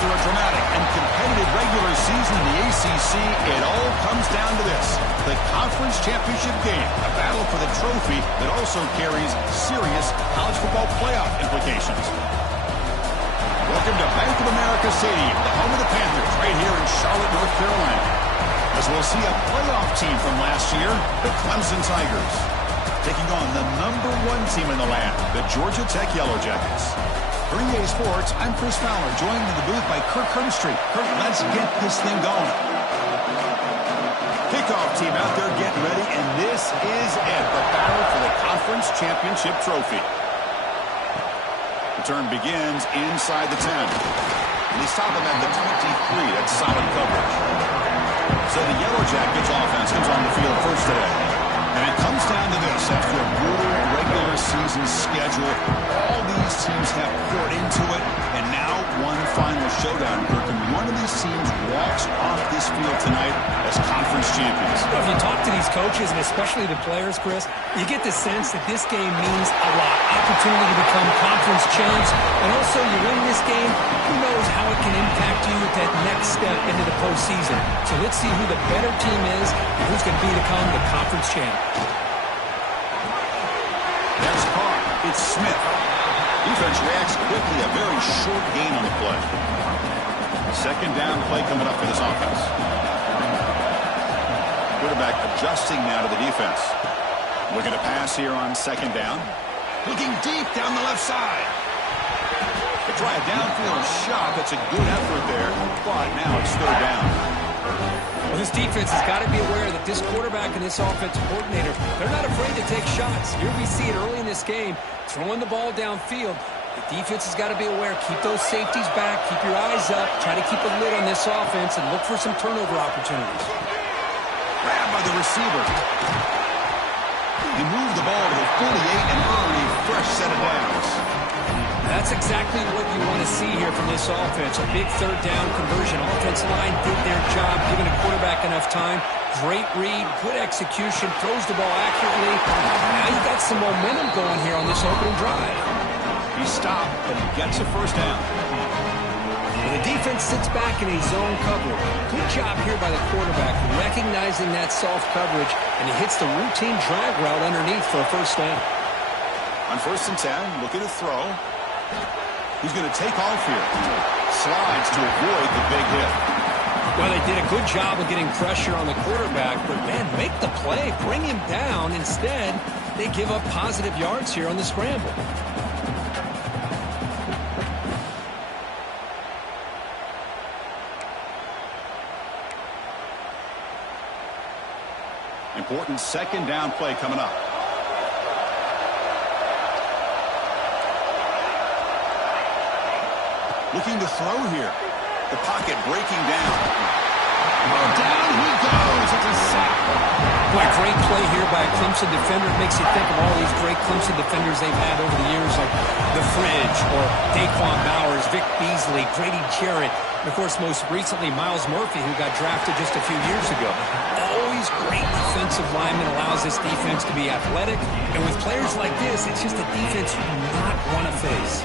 After a dramatic and competitive regular season in the ACC, it all comes down to this: the conference championship game, a battle for the trophy that also carries serious college football playoff implications. Welcome to Bank of America Stadium, the home of the Panthers, right here in Charlotte, North Carolina, as we'll see a playoff team from last year, the Clemson Tigers, taking on the #1 team in the land, the Georgia Tech Yellow Jackets. For EA Sports, I'm Chris Fowler, joined in the booth by Kirk Herbstreit. Kirk, let's get this thing going. Kickoff team out there getting ready, and this is it, the battle for the conference championship trophy. The turn begins inside the 10. And they stop him at the 23. That's solid coverage. So the Yellow Jackets offense comes on the field first today. And it comes down to this: after a brutal regular season schedule, all these teams have poured into it, and now one final showdown, Kirk, and one of these teams walks off this field tonight as conference champions. Well, if you talk to these coaches, and especially the players, Chris, you get the sense that this game means a lot. Opportunity to become conference champs, and also you win this game, who knows how it can impact you at that next step into the postseason. So let's see who the better team is and who's going to become the conference champ. Next caught, it's Smith. Defense reacts quickly, a very short gain on the play. Second down play coming up for this offense. Quarterback adjusting now to the defense. Looking to pass here on second down. Looking deep down the left side. They try a downfield shot. That's a good effort there, but now it's third down. Well, this defense has got to be aware that this quarterback and this offensive coordinator, they're not afraid to take shots. Here we see it early in this game, throwing the ball downfield. The defense has got to be aware. Keep those safeties back. Keep your eyes up. Try to keep a lid on this offense and look for some turnover opportunities. Grabbed by the receiver. He moved the ball to the 48 and earned a fresh set of downs. That's exactly what you want to see here from this offense. A big third down conversion. Offensive line did their job, giving a quarterback enough time. Great read, good execution, throws the ball accurately. Now you got some momentum going here on this opening drive. He stopped, but he gets a first down. And the defense sits back in a zone cover. Good job here by the quarterback, recognizing that soft coverage, and he hits the routine drag route underneath for a first down. On 1st and 10, looking to throw. He's going to take off here. Slides to avoid the big hit. Well, they did a good job of getting pressure on the quarterback, but, man, make the play. Bring him down. Instead, they give up positive yards here on the scramble. Important second down play coming up. Looking to throw here. The pocket breaking down. Oh, down he goes. It's a sack. Boy, great play here by a Clemson defender. It makes you think of all these great Clemson defenders they've had over the years, like The Fridge or Daquan Bowers, Vic Beasley, Grady Jarrett, and, of course, most recently, Miles Murphy, who got drafted just a few years ago. Always great defensive lineman, allows this defense to be athletic. And with players like this, it's just a defense you do not want to face.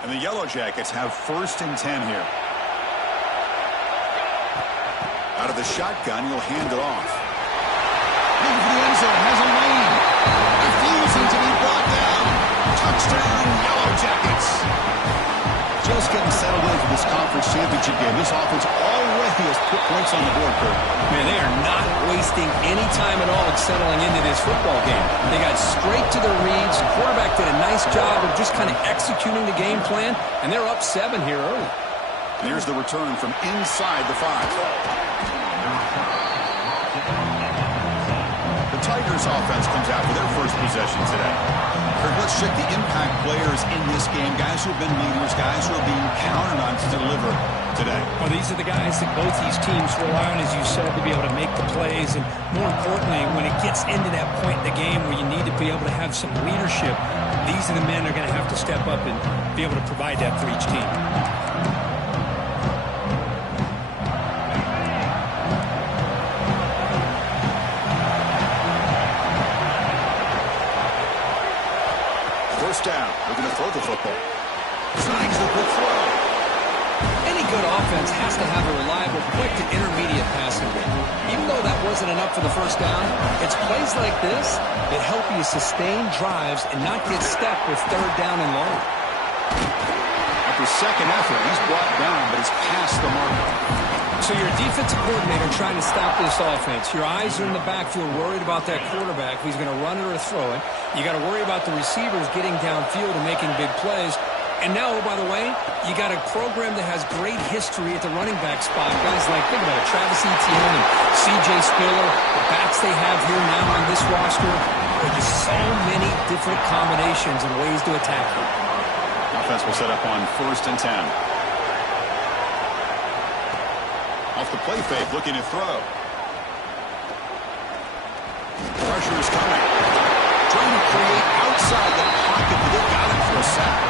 And the Yellow Jackets have 1st and 10 here. Out of the shotgun, he'll hand it off. Looking for the end zone, has a lane. Refusing to be brought down. Touchdown, Yellow Jackets. Just getting settled in for this conference championship game. This offense already has put points on the board, Kirk. Man, they are not wasting any time at all settling into this football game. They got straight to their reads. The quarterback did a nice job of just kind of executing the game plan, and they're up 7 here early. And here's the return from inside the 5. The Tigers offense comes out for their first possession today. Kirk, let's check the impact players in this game. Guys who have been leaders, guys who are being counted on to deliver today. Well, these are the guys that both these teams rely on, as you said, to be able to make the plays. And more importantly, when it gets into that point in the game where you need to be able to have some leadership, These are the men that are going to have to step up and be able to provide that for each team. First down. We're going to throw the football. Signs the quick throw. Any good offense has to have a reliable, quick to intermediate passing game. Even though that wasn't enough for the first down, it's plays like this that help you sustain drives and not get stuck with third down and long. After second effort, he's brought down, but he's past the marker. So you're a defensive coordinator trying to stop this offense. Your eyes are in the backfield worried about that quarterback who's going to run it or throw it. You got to worry about the receivers getting downfield and making big plays. And now, oh, by the way, you got a program that has great history at the running back spot. Guys like, think about it, Travis Etienne and C.J. Spiller, the backs they have here now on this roster. There are just so many different combinations and ways to attack it. Offense will set up on 1st and 10. Off the play fake, looking to throw. Pressure is coming. Trying to create outside the pocket, but they got him for a sack.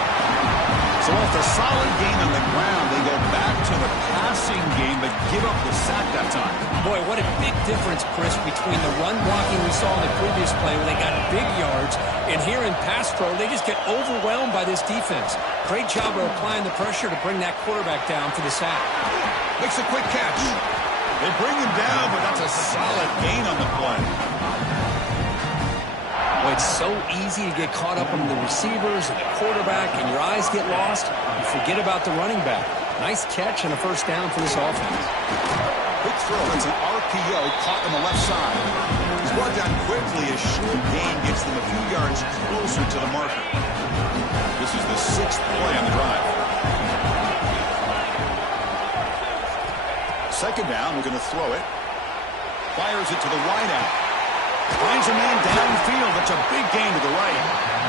So after a solid gain on the ground, they go back to the passing game, but give up the sack that time. Boy, what a big difference, Chris, between the run blocking we saw in the previous play where they got big yards, and here in pass pro, they just get overwhelmed by this defense. Great job of applying the pressure to bring that quarterback down for the sack. Makes a quick catch. They bring him down, but that's a solid gain on the play. Well, it's so easy to get caught up on the receivers and the quarterback, and your eyes get lost. You forget about the running back. Nice catch and a first down for this offense. Quick throw. It's an RPO caught on the left side. He's brought down quickly. A short gain gets them a few yards closer to the marker. This is the 6th play on the drive. Second down. We're going to throw it. Fires it to the wide out. Finds a man downfield. That's a big gain to the right.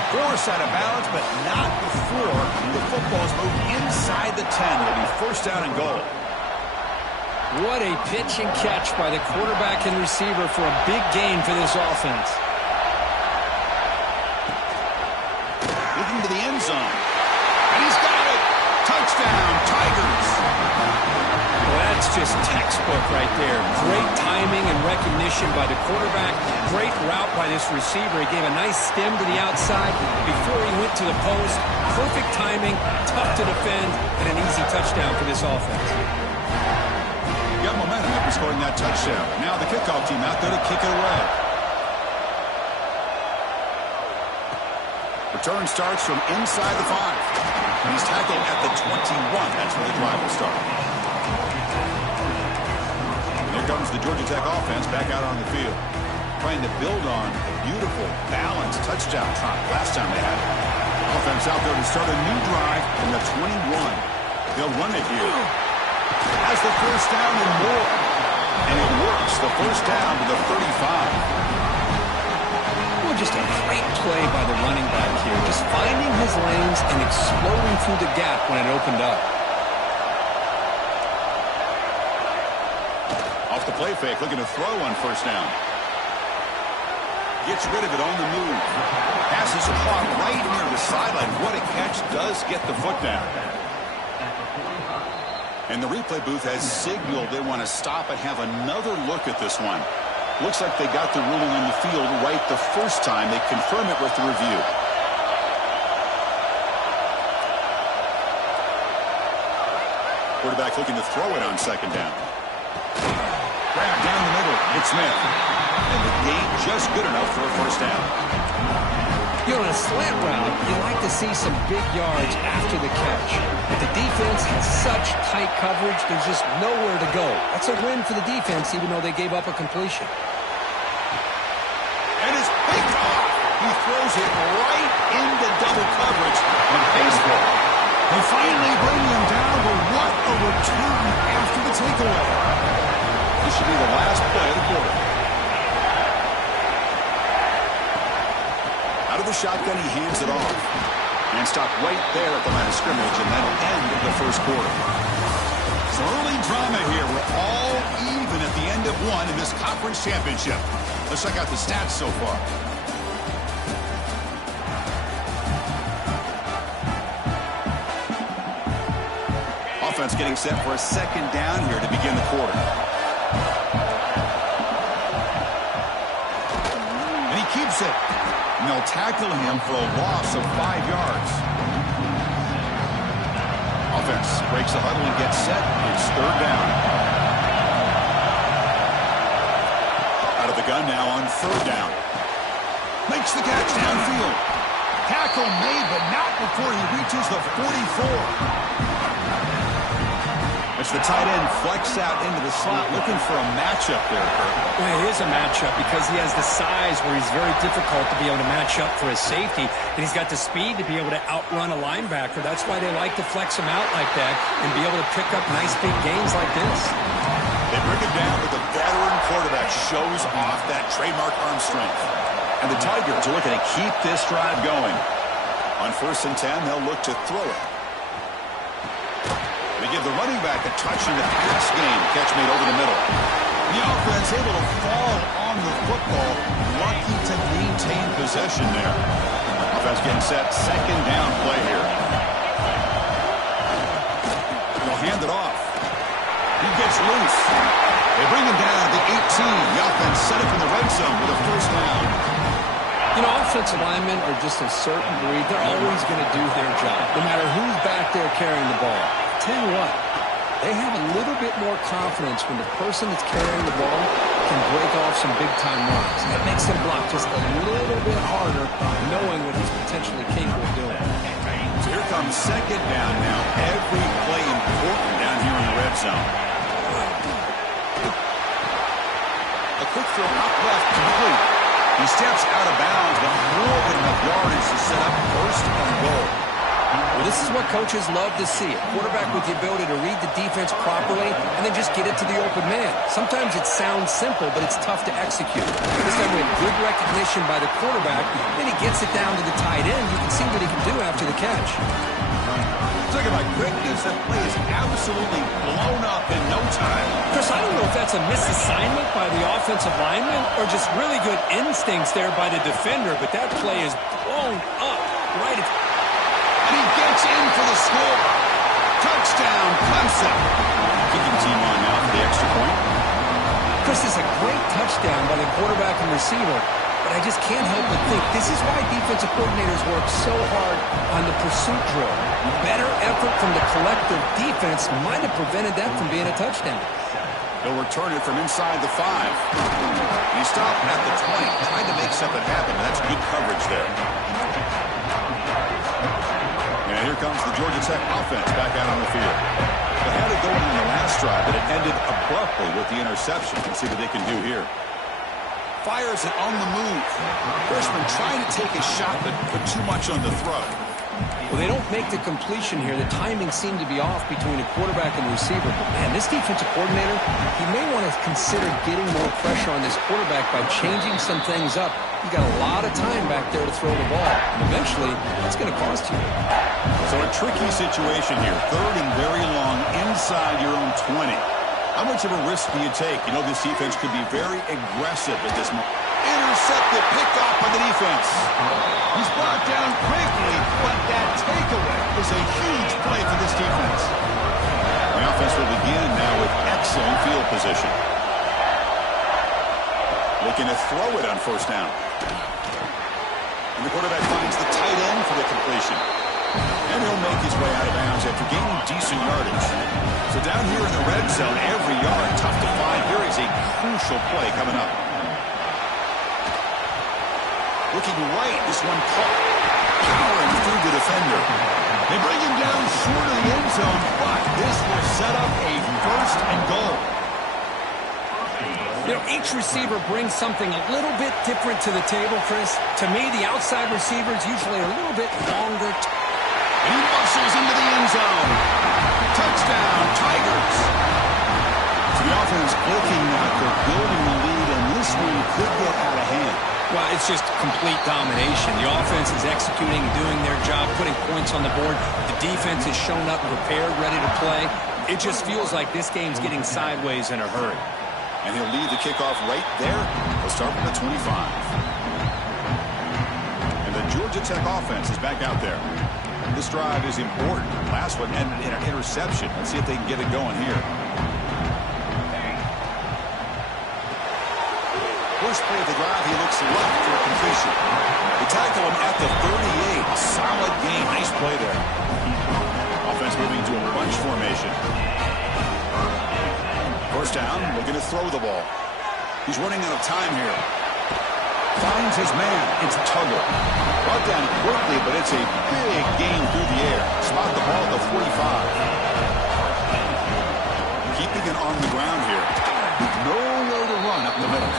Forced out of balance, but not before the football's moved inside the 10. It'll be first down and goal. What a pitch and catch by the quarterback and receiver for a big gain for this offense. Looking to the end zone. And he's got it. Touchdown, Tigers. Well, that's just textbook right there. Great timing and recognition by the quarterback. Great route by this receiver. He gave a nice stem to the outside before he went to the post. Perfect timing, tough to defend, and an easy touchdown for this offense. Got momentum after scoring that touchdown. Now the kickoff team out there to kick it away. Return starts from inside the 5. He's tackled at the 21. That's where the drive will start. Here comes the Georgia Tech offense back out on the field. Trying to build on a beautiful, balanced touchdown try last time they had it. Offense out there to start a new drive from the 21. They'll run it here. Has the first down and more. And it works. The first down to the 35. Well, just a great play by the running back here. Just finding his lanes and exploding through the gap when it opened up. Off the play fake, looking to throw on first down. Gets rid of it on the move. Passes caught right near the sideline. What a catch. Does get the foot down. And the replay booth has signaled they want to stop and have another look at this one. Looks like they got the ruling on the field right the first time. They confirm it with the review. Quarterback looking to throw it on second down. Grab down the middle. It's Smith. And the gain just good enough for a first down. You know, on a slant route, you like to see some big yards after the catch. But the defense has such tight coverage, there's just nowhere to go. That's a win for the defense, even though they gave up a completion. And it's picked off. He throws it right into double coverage on baseball. They finally bring him down, but what a return after the takeaway. This should be the last play of the quarter. Out of the shotgun, he hands it off. And stop right there at the line of scrimmage, and that'll end the first quarter. Some early drama here. We're all even at the end of one in this conference championship. Let's check out the stats so far. offense getting set for a second down here to begin the quarter. And he keeps it. And they'll tackle him for a loss of 5 yards. Offense breaks the huddle and gets set. It's third down. Out of the gun now on third down. Makes the catch downfield. Tackle made, but not before he reaches the 44. It's the tight end flex out into the slot, looking for a matchup there, Kurt. Well, it is a matchup because he has the size where he's very difficult to be able to match up for his safety, and he's got the speed to be able to outrun a linebacker. That's why they like to flex him out like that and be able to pick up nice big gains like this. They bring him down, but the veteran quarterback shows off that trademark arm strength. And the Tigers are looking to keep this drive going. On 1st and 10, they'll look to throw it. They give the running back a touch in the pass game. Catch made over the middle. The offense able to fall on the football. Lucky to maintain possession there. Offense getting set. Second down play here. They'll hand it off. He gets loose. They bring him down at the 18. The offense set up in the red zone with a first down. You know, offensive linemen are just a certain breed. They're always going to do their job, no matter who's back there carrying the ball. Tell you what, they have a little bit more confidence when the person that's carrying the ball can break off some big-time runs. That makes them block just a little bit harder, knowing what he's potentially capable of doing. So here comes second down now. Every play important down here in the red zone. A quick throw out left, complete. He steps out of bounds, but more than enough yardage to set up first and goal. Well, this is what coaches love to see. A quarterback with the ability to read the defense properly and then just get it to the open man. Sometimes it sounds simple, but it's tough to execute. This time we have good recognition by the quarterback, then he gets it down to the tight end. You can see what he can do after the catch. Talk about quickness. That play is absolutely blown up in no time. Chris, I don't know if that's a misassignment by the offensive lineman or just really good instincts there by the defender, but that play is blown up right at... And he gets in for the score. Touchdown, Clemson. Kicking team on now for the extra point. Chris, this is a great touchdown by the quarterback and receiver, but I just can't help but think this is why defensive coordinators work so hard on the pursuit drill. Better effort from the collective defense might have prevented that from being a touchdown. They'll return it from inside the 5. He stopped at the 20, trying to make something happen, and that's good coverage there. And here comes the Georgia Tech offense back out on the field. They had it going on the last drive, but it ended abruptly with the interception. Let's see what they can do here. Fires it on the move. Freshman trying to take a shot, but put too much on the throw. Well, they don't make the completion here. The timing seemed to be off between a quarterback and receiver. But, man, this defensive coordinator, he may want to consider getting more pressure on this quarterback by changing some things up. You got a lot of time back there to throw the ball. And eventually, that's going to cost you. So a tricky situation here. Third and very long inside your own 20. How much of a risk do you take? You know, this defense could be very aggressive at this moment. Intercepted, picked off by the defense. He's brought down quickly, but that takeaway is a huge play for this defense. The offense will begin now with excellent field position. Looking to throw it on first down. And the quarterback finds the tight end for the completion. And he'll make his way out of bounds after gaining decent yardage. So down here in the red zone, every yard tough to find. Here is a crucial play coming up. Looking right, this one caught. Powering through the defender. They bring him down short of the end zone, but this will set up a first and goal. You know, each receiver brings something a little bit different to the table, Chris. To me, the outside receiver is usually a little bit longer. He muscles into the end zone. Touchdown, Tigers. So the offense looking like they're building the lead, and this one could get out of hand. Well, it's just complete domination. The offense is executing, doing their job, putting points on the board. The defense is shown up, prepared, ready to play. It just feels like this game's getting sideways in a hurry. And he'll lead the kickoff right there. He'll start from the 25. And the Georgia Tech offense is back out there. This drive is important. Last one ended in an interception. Let's see if they can get it going here. First play of the drive, he looks left for a completion. They tackle him at the 38. Solid gain. Nice play there. Offense moving to a bunch formation. First down, looking to throw the ball. He's running out of time here. Finds his man. It's Tuggle. Brought down quickly, but it's a big gain through the air. Spot the ball at the 45. Keeping it on the ground here. Nowhere to run up the middle.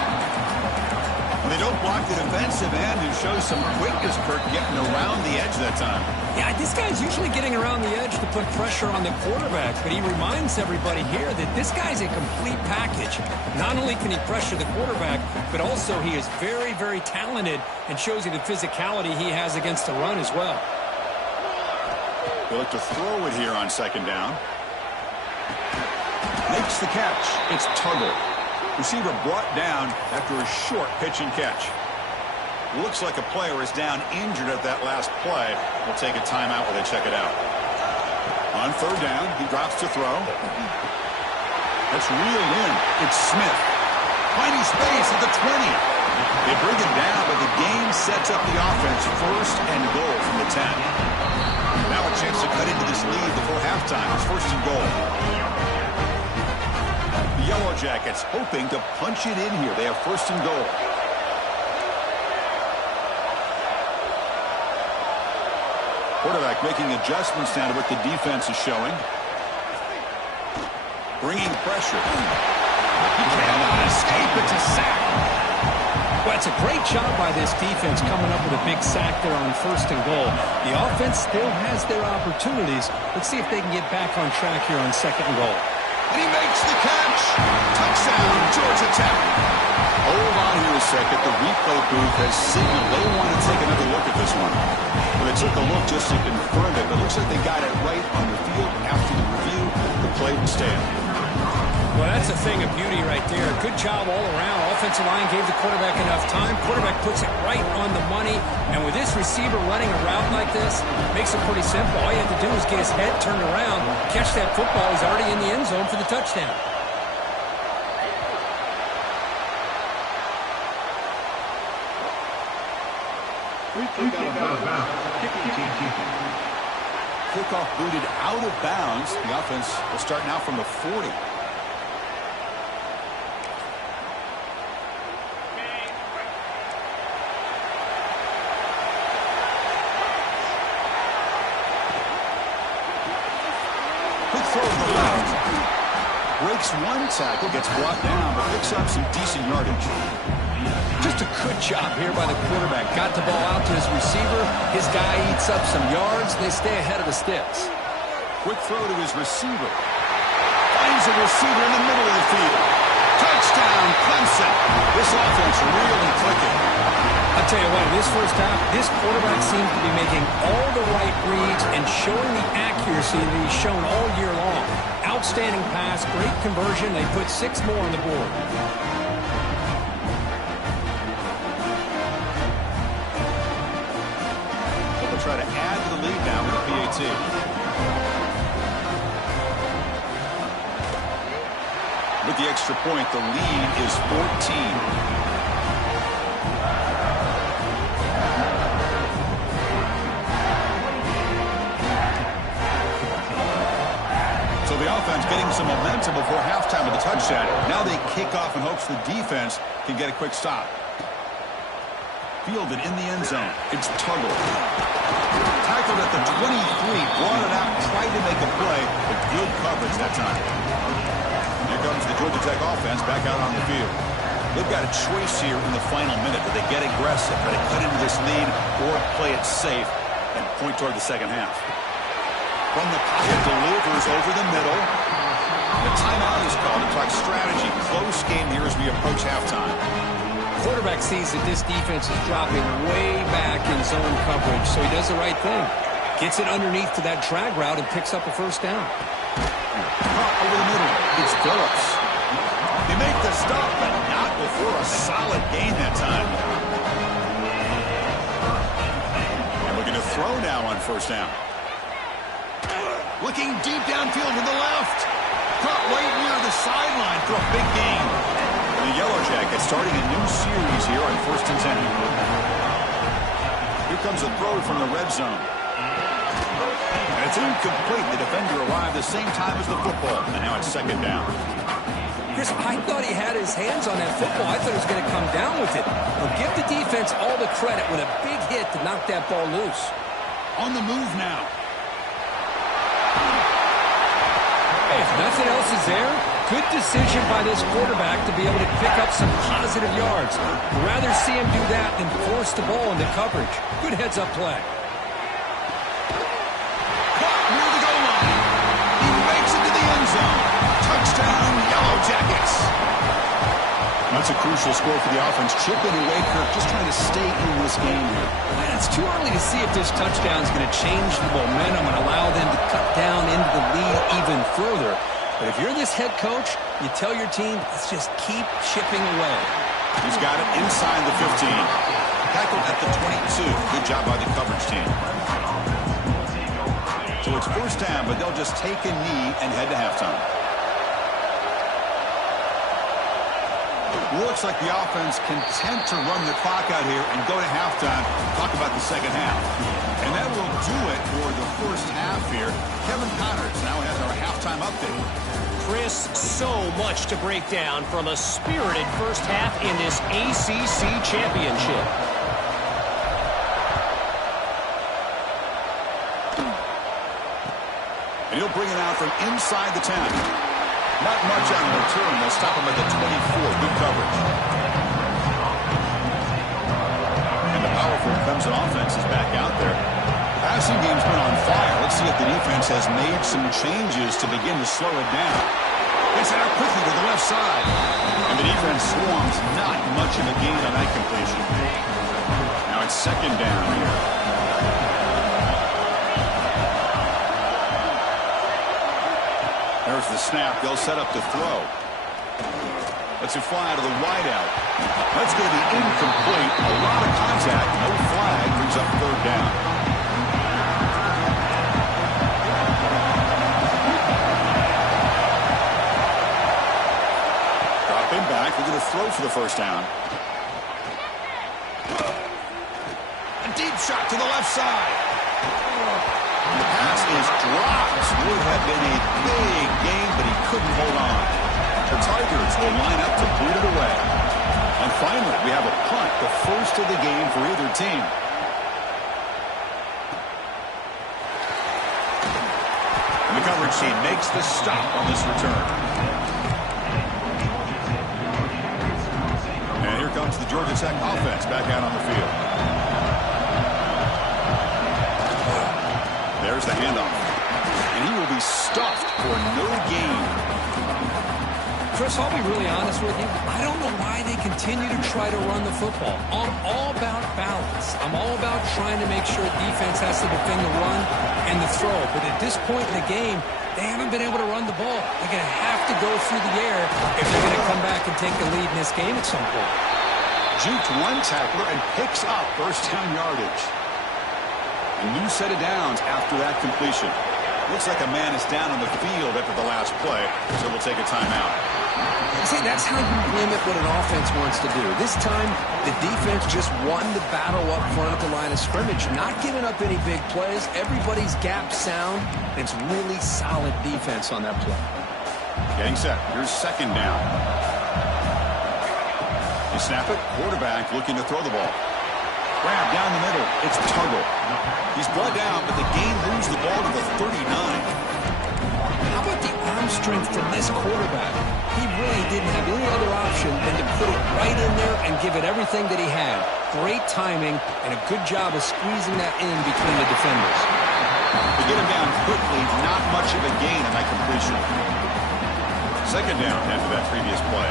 They don't block the defensive end and show some quickness, Kirk, getting around the edge that time. Yeah, this guy's usually getting around the edge to put pressure on the quarterback, but he reminds everybody here that this guy's a complete package. Not only can he pressure the quarterback, but also he is very, very talented and shows you the physicality he has against the run as well. They look to throw it here on second down. Makes the catch. It's Tuggle. Receiver brought down after a short pitch and catch. Looks like a player is down injured at that last play. We'll take a timeout while they check it out. On third down, he drops to throw. That's reeled in. It's Smith. Finding space at the 20. They bring him down, but the game sets up the offense first and goal from the 10. Now a chance to cut into this lead before halftime. It's first and goal. Yellow Jackets hoping to punch it in here. They have first and goal. Quarterback making adjustments now to what the defense is showing. Bringing pressure. He cannot escape. It's a sack. Well, it's a great job by this defense coming up with a big sack there on first and goal. The offense still has their opportunities. Let's see if they can get back on track here on second and goal. And he makes the catch. Touchdown, Georgia Tech. Hold on here a second. The replay booth has signaled they want to take another look at this one. Well, they took a look just to confirm it, but it looks like they got it right on the field. After the review, the play would stand. Well, that's a thing of beauty right there. Good job all around. Offensive line gave the quarterback enough time. Quarterback puts it right on the money. And with this receiver running a route like this, makes it pretty simple. All you have to do is get his head turned around, catch that football. He's already in the end zone for the touchdown. Kickoff booted out of bounds. The offense will start now from the 40. Quick throw to the left. Breaks one tackle, gets brought down, but picks up some decent yardage. Just a good job here by the quarterback. Got the ball out to his receiver. His guy eats up some yards. They stay ahead of the sticks. Quick throw to his receiver. Finds a receiver in the middle of the field. Touchdown, Clemson. This offense really clicking. I'll tell you what, in this first half, this quarterback seems to be making all the right reads and showing the accuracy that he's shown all year long. Outstanding pass, great conversion. They put 6 more on the board. Try to add to the lead now with the PAT. With the extra point, the lead is 14. So the offense getting some momentum before halftime with the touchdown. Now they kick off in hopes the defense can get a quick stop. Fielded in the end zone. It's Tuggle. Tackled at the 23, brought it out, tried to make a play, but good coverage that time. Here comes the Georgia Tech offense back out on the field. They've got a choice here in the final minute. Do they get aggressive, try to cut into this lead, or play it safe and point toward the second half? From the pocket, delivers over the middle. The timeout is called to talk strategy. Close game here as we approach halftime. Quarterback sees that this defense is dropping way back in zone coverage, so he does the right thing. Gets it underneath to that drag route and picks up a first down. Caught over the middle. It's Phillips. They make the stop, but not before a solid gain that time. And we're going to throw now on first down. Looking deep downfield to the left. Caught right near the sideline for a big gain. The Yellow Jackets starting a new series here on 1st and 10. Here comes a throw from the red zone. And it's incomplete. The defender arrived the same time as the football. And now it's 2nd down. Chris, I thought he had his hands on that football. I thought he was going to come down with it. But give the defense all the credit with a big hit to knock that ball loose. On the move now. If nothing else is there, good decision by this quarterback to be able to pick up some positive yards. I'd rather see him do that than force the ball into coverage. Good heads-up play. Caught near the goal line. He makes it to the end zone. Touchdown, Yellow Jackets. That's a crucial score for the offense. Chipping away, Kirk, just trying to stay in this game here. Man, it's too early to see if this touchdown is going to change the momentum and allow them to cut down into the lead even further. But if you're this head coach, you tell your team, let's just keep chipping away. He's got it inside the 15. Tackled at the 22. Good job by the coverage team. So it's 1st down, but they'll just take a knee and head to halftime. Looks like the offense content to run the clock out here and go to halftime. Talk about the 2nd half. And that will do it for the 1st half here. Kevin Connors now has our halftime update. Chris, so much to break down from a spirited 1st half in this ACC Championship. And he'll bring it out from inside the 10. Not much on the return. They'll stop him at the 24. Good coverage. And the powerful Clemson offense is back out there. The passing game's been on fire. Let's see if the defense has made some changes to begin to slow it down. Gets it out quickly to the left side. And the defense swarms. Not much of a gain on that completion. Now it's 2nd down here. There's the snap. They'll set up the throw. Lets it fly to the wideout. That's going to be incomplete. A lot of contact. No flag. Brings up 3rd down. Drop him back. We're going to throw for the 1st down. A deep shot to the left side. The pass is dropped. Would have been a big game, but he couldn't hold on. The Tigers will line up to boot it away. And finally, we have a punt, the first of the game for either team. And the coverage team makes the stop on this return. And here comes the Georgia Tech offense back out on the field. There's the handoff. And he will be stuffed for no gain. Chris, I'll be really honest with you. I don't know why they continue to try to run the football. I'm all about balance. I'm all about trying to make sure defense has to defend the run and the throw. But at this point in the game, they haven't been able to run the ball. They're going to have to go through the air if they're going to come back and take the lead in this game at some point. Juked one tackler and picks up 1st down yardage. A new set of downs after that completion. Looks like a man is down on the field after the last play, so we'll take a timeout. See, that's how you limit what an offense wants to do. This time, the defense just won the battle up front at the line of scrimmage, not giving up any big plays. Everybody's gap sound. It's really solid defense on that play. Getting set. Here's 2nd down. You snap it. Quarterback looking to throw the ball. Grab down the middle. It's Tuggle. He's brought down, but the gain moves the ball to the 39. How about the arm strength from this quarterback? He really didn't have any other option than to put it right in there and give it everything that he had. Great timing and a good job of squeezing that in between the defenders. To get him down quickly, not much of a gain on that completion. 2nd down after that previous play.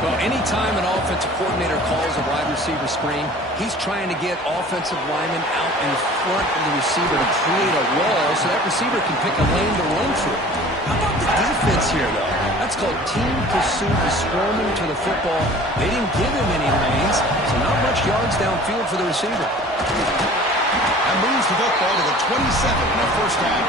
Well, anytime an offensive coordinator calls a wide receiver screen, he's trying to get offensive linemen out in front of the receiver to create a wall so that receiver can pick a lane to run through. How about the defense here, though? That's called team pursuit, swarming to the football. They didn't give him any lanes, so not much yards downfield for the receiver. And moves the football to the 27 in the 1st half.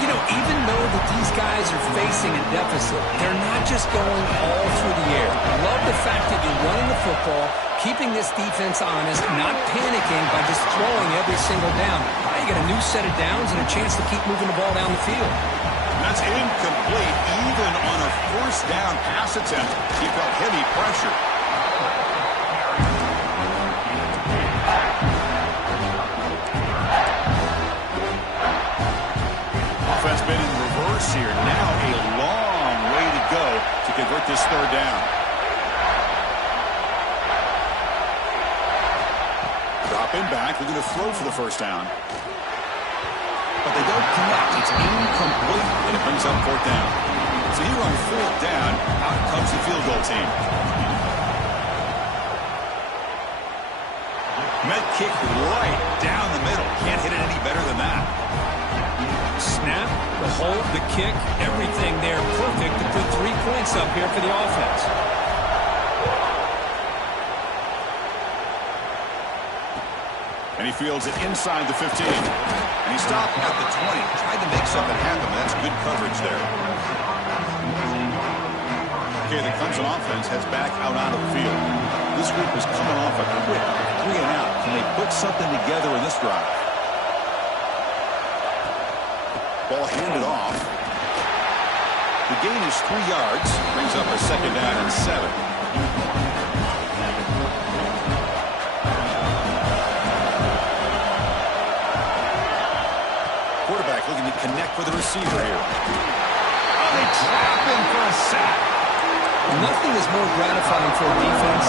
You know, even though that these guys are facing a deficit, they're not just going all through the air. I love the fact that you're running the football, keeping this defense honest, not panicking by just throwing every single down. Now you get a new set of downs and a chance to keep moving the ball down the field. That's incomplete. Even on a first down pass attempt, he felt heavy pressure. Offense been in reverse here. Now a long way to go to convert this third down. Dropping back, looking to throw for the first down. But they don't connect. It's incomplete, and it brings up fourth down. So here on fourth down, out comes the field goal team. Met kick right down the middle. Can't hit it any better than that. Snap, the hold, the kick, everything there perfect to put 3 points up here for the offense. And he fields it inside the 15. And he stopped at the 20. Tried to make something happen. That's good coverage there. Okay, the Clemson offense heads back out onto the field. This group is coming off a quick 3 and out. Can they put something together in this drive? Ball handed off. The gain is 3 yards. Brings up a second down and 7. Quarterback looking to connect with the receiver here. Oh, they trap him for a sack. Nothing is more gratifying for a defense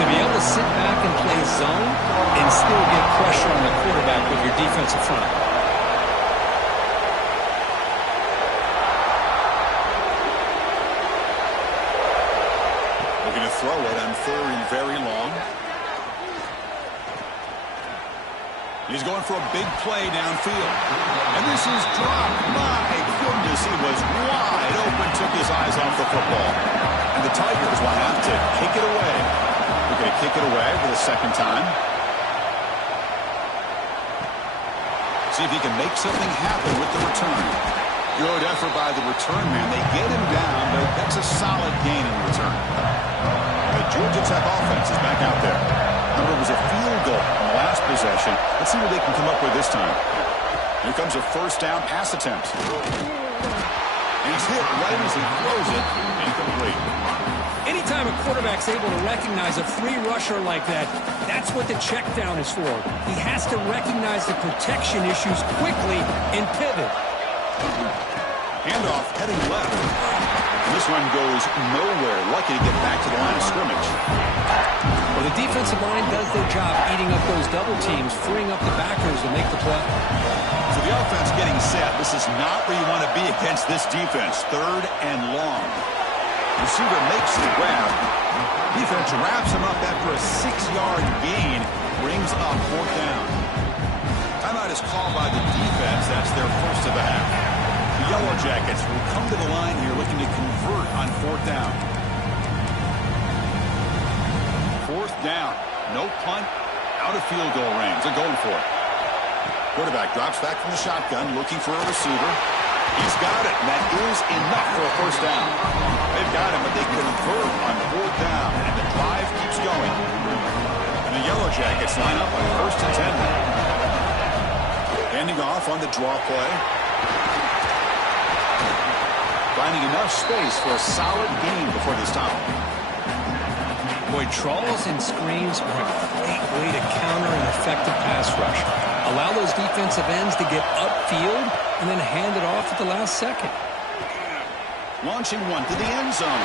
to be able to sit back and play zone and still get pressure on the quarterback with your defensive front. Looking to throw it on third and very long. He's going for a big play downfield. And this is dropped. My goodness, he was wide open, took his eyes off the football. And the Tigers will have to kick it away. They're going to kick it away for the second time. See if he can make something happen with the return. Good effort by the return man. They get him down, but that's a solid gain in return. The Georgia Tech offense is back out there. Remember, it was a field goal in the last possession. Let's see what they can come up with this time. Here comes a first down pass attempt. And he's hit right as he throws it. Incomplete. Anytime a quarterback's able to recognize a free rusher like that, that's what the check down is for. He has to recognize the protection issues quickly and pivot. Handoff heading left. And this one goes nowhere. Lucky to get back to the line of scrimmage. Well, the defensive line does their job eating up those double teams, freeing up the backers to make the play. So the offense getting set. This is not where you want to be against this defense. Third and long. Receiver makes the grab. Defense wraps him up after a 6-yard gain. Brings up fourth down. Timeout is called by the defense. That's their first of the half. The Yellow Jackets will come to the line here looking to convert on fourth down. Fourth down. No punt. Out of field goal range. They're going for it. Quarterback drops back from the shotgun, looking for a receiver. He's got it, and that is enough for a first down. They've got him, but they convert on fourth down, and the drive keeps going. And the Yellow Jackets line up on first and 10 now. Handing off on the draw play. Finding enough space for a solid gain before they stop. Boy, trawls and screens are a great way to counter an effective pass rush. Allow those defensive ends to get upfield and then hand it off at the last second. Launching one to the end zone.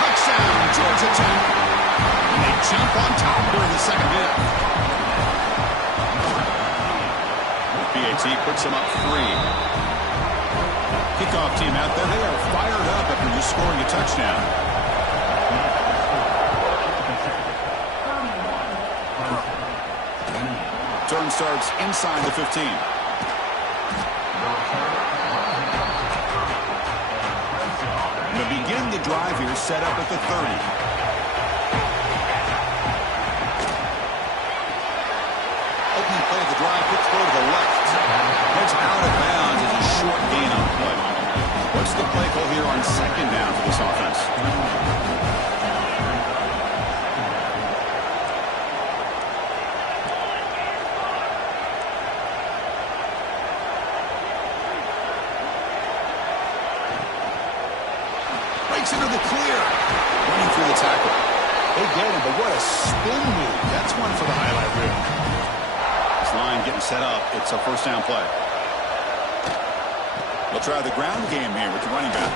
Touchdown, Georgia Tech. And they jump on top during the second half. PAT puts them up 3. Kickoff team out there. They are fired up after just scoring a touchdown. Turn starts inside the 15. And to begin the drive here, set up at the 30. Opening play of the drive, quick throw to the left. Heads out of bounds as a short gain What's the play call here on second down for this offense? Breaks into the clear. Running through the tackle. They get him, but what a spin move. That's one for the highlight reel. This line getting set up. It's a first down play. They'll try the ground game here with the running back.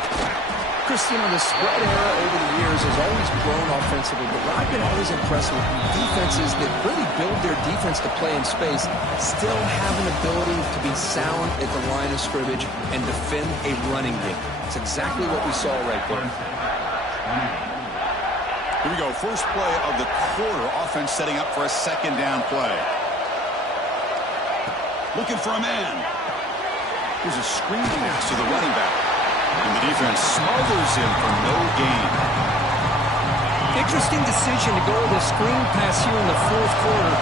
Christian, the spread era over the years has always grown offensively, but what I've been always impressed with defenses that really build their defense to play in space still have an ability to be sound at the line of scrimmage and defend a running game. It's exactly what we saw right there. Here we go. First play of the quarter. Offense setting up for a second down play. Looking for a man. Here's a screen pass to the running back. And the defense smothers him for no gain. Interesting decision to go with a screen pass here in the fourth quarter,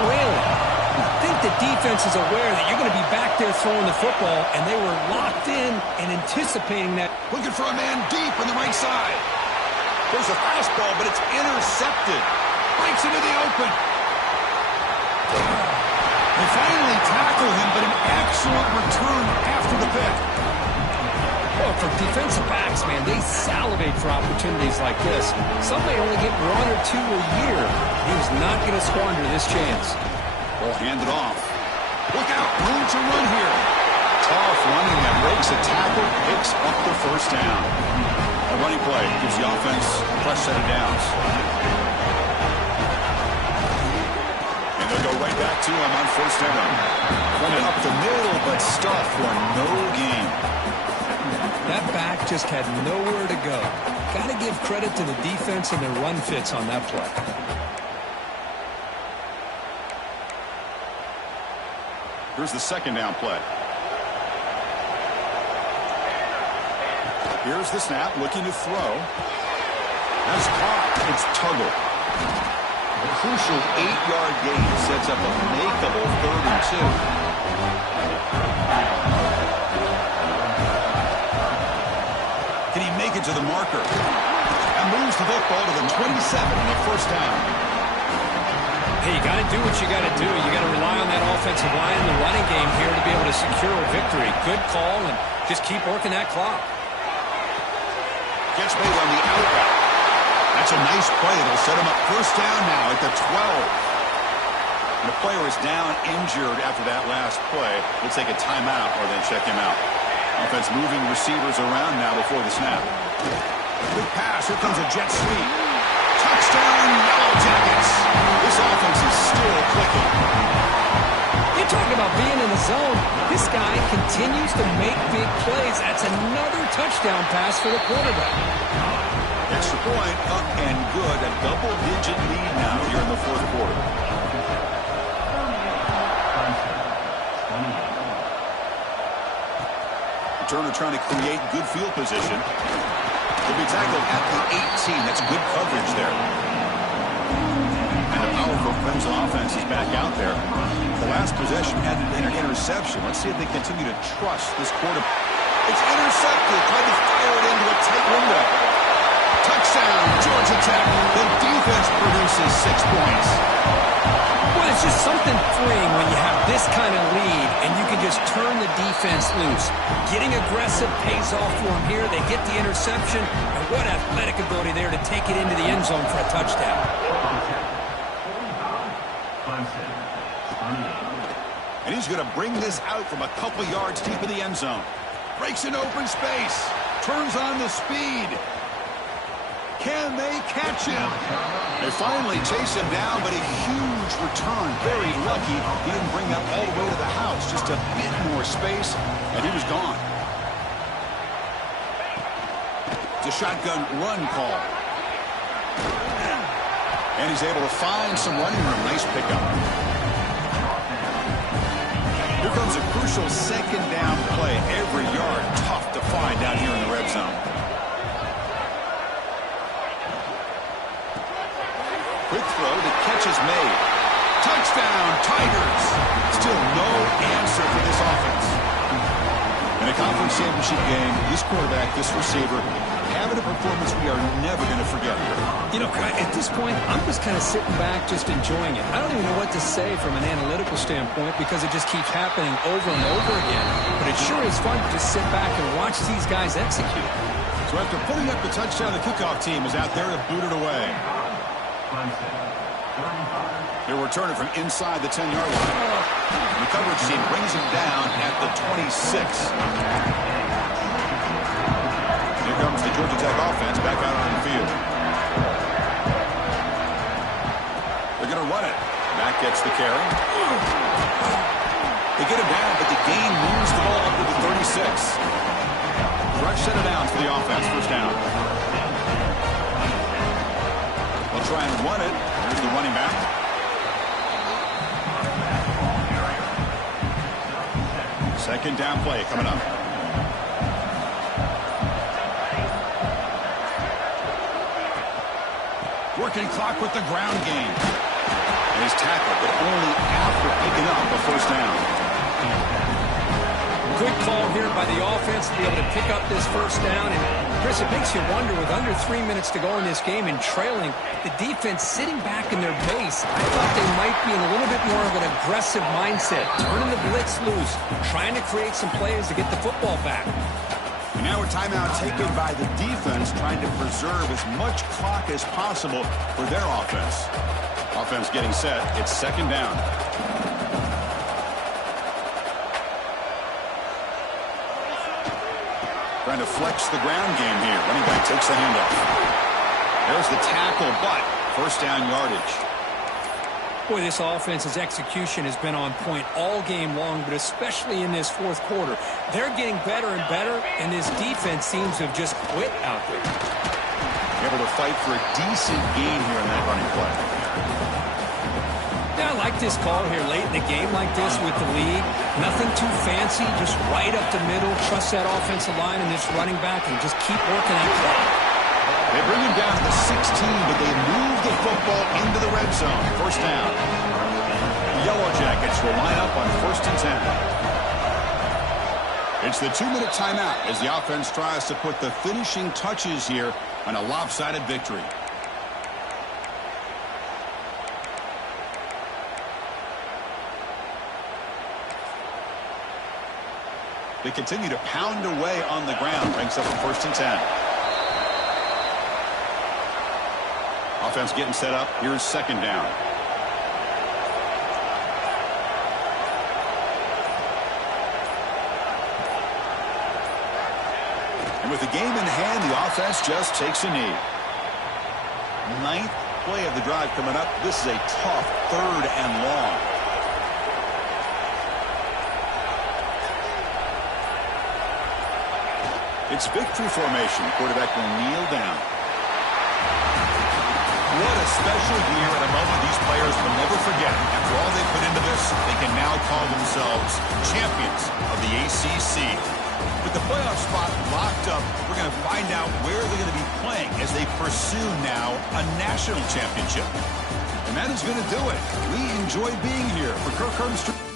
trailing. I think the defense is aware that you're going to be back there throwing the football, and they were locked in and anticipating that. Looking for a man deep on the right side. There's a fastball, but it's intercepted. Breaks into the open. They finally tackle him, but an excellent return after the pick. Well, for defensive backs, man, they salivate for opportunities like this. Some may only get one or two a year. He was not going to squander this chance. Ball handed off. Look out, room to run here. Tough running that breaks a tackle, picks up the first down. A running play gives the offense a fresh set of downs. And they'll go right back to him on first down. Running up the middle, but stuff for no gain. That back just had nowhere to go. Got to give credit to the defense and their run fits on that play. Here's the second down play. Here's the snap, looking to throw. That's caught. It's Tuggle. A crucial 8-yard gain sets up a makeable 3rd and 2. Can he make it to the marker? And moves the football to the 27 and a first down. Hey, you got to do what you got to do. You got to rely on that offensive line and the running game here to be able to secure a victory. Good call, and just keep working that clock. Gets made on the out route. That's a nice play. It'll set him up first down now at the 12. And the player is down injured after that last play. We'll take a timeout or then check him out. Offense moving receivers around now before the snap. Big pass. Here comes a jet sweep. Touchdown, Yellow Jackets. This offense is still clicking. You're talking about being in the zone. This guy continues to make big plays. That's another touchdown pass for the quarterback. Extra point, up and good. A double-digit lead now here in the fourth quarter. Turner trying to create good field position. He'll be tackled at the 18. That's good coverage there. And the powerful Clemson offense is back out there. The last possession had an interception. Let's see if they continue to trust this quarterback. It's intercepted. Tried to fire it into a tight window. Touchdown, Georgia Tech. The defense produces 6 points. Well, it's just something freeing when you have this kind of lead and you can just turn the defense loose. Getting aggressive pays off for them here. They get the interception, and what athletic ability there to take it into the end zone for a touchdown. And he's going to bring this out from a couple yards deep in the end zone. Breaks in open space. Turns on the speed. Can they catch him? They finally chase him down, but a huge return. Very lucky he didn't bring that all the way to the house. Just a bit more space, and he was gone. It's a shotgun run call. And he's able to find some running room. Nice pickup. Here comes a crucial second down play. Every yard tough to find down here in the red zone. Quick throw, the catch is made. Touchdown, Tigers. Still no answer for this offense. In a conference championship game, this quarterback, this receiver, having a performance we are never going to forget. You know, at this point, I'm just kind of sitting back, just enjoying it. I don't even know what to say from an analytical standpoint because it just keeps happening over and over again. But it sure is fun to just sit back and watch these guys execute. So after putting up the touchdown, the kickoff team is out there to boot it away. They'll return it from inside the 10-yard line. The coverage team brings him down at the 26. Here comes the Georgia Tech offense back out on the field. They're going to run it. Mack gets the carry. They get him down, but the gain moves the ball up to the 36. Rush set it down for the offense. First down. They'll try and run it. Here's the running back. Second down play coming up. Working clock with the ground game. And he's tackled, but only after picking up a first down. Good call here by the offense to be able to pick up this first down. And, Chris, it makes you wonder, with under 3 minutes to go in this game and trailing, the defense sitting back in their base. I thought they might be in a little bit more of an aggressive mindset, turning the blitz loose, trying to create some plays to get the football back. And now a timeout taken by the defense, trying to preserve as much clock as possible for their offense. Offense getting set. It's second down. Trying to flex the ground game here. Running back takes the handoff. There's the tackle, but first down yardage. Boy, this offense's execution has been on point all game long, but especially in this fourth quarter. They're getting better and better, and this defense seems to have just quit out there. Able to fight for a decent gain here in that running play. Yeah, I like this call here late in the game like this with the lead. Nothing too fancy, just right up the middle. Trust that offensive line and this running back and just keep working that clock. They bring him down to the 16, but they move the football into the red zone. First down. The Yellow Jackets will line up on 1st and 10. It's the 2-minute timeout as the offense tries to put the finishing touches here on a lopsided victory. They continue to pound away on the ground. Brings up a 1st and 10. Offense getting set up. Here's second down. And with the game in hand, the offense just takes a knee. 9th play of the drive coming up. This is a tough 3rd and long. It's victory formation. Quarterback will kneel down. What a special year and a moment these players will never forget. After all they put into this, they can now call themselves champions of the ACC. With the playoff spot locked up, we're going to find out where they're going to be playing as they pursue now a national championship. And that is going to do it. We enjoy being here. For Kirk Herbstreit.